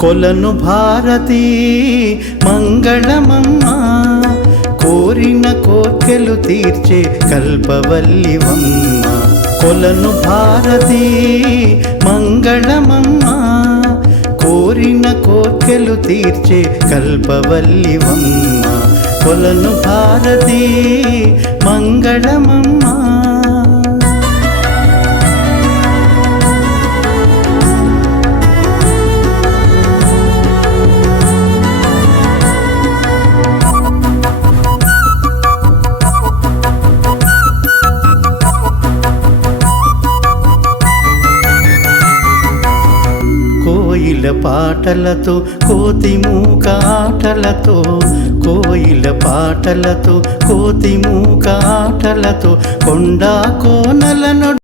కొలను భారతి మంగళమమ్మ కోరిన కోర్కెలు తీర్చే కల్పవల్లివమ్మ. కొలను భారతి మంగళమమ్మ కోరిన కోర్కెలు తీర్చే కల్పవల్లివమ్మ. కొలను భారతి మంగళమమ్మా కోయిల పాటలతో కోతి మూక ఆటలతో కోయిల పాటలతో కోతి మూక ఆటలతో కొండా కోనలను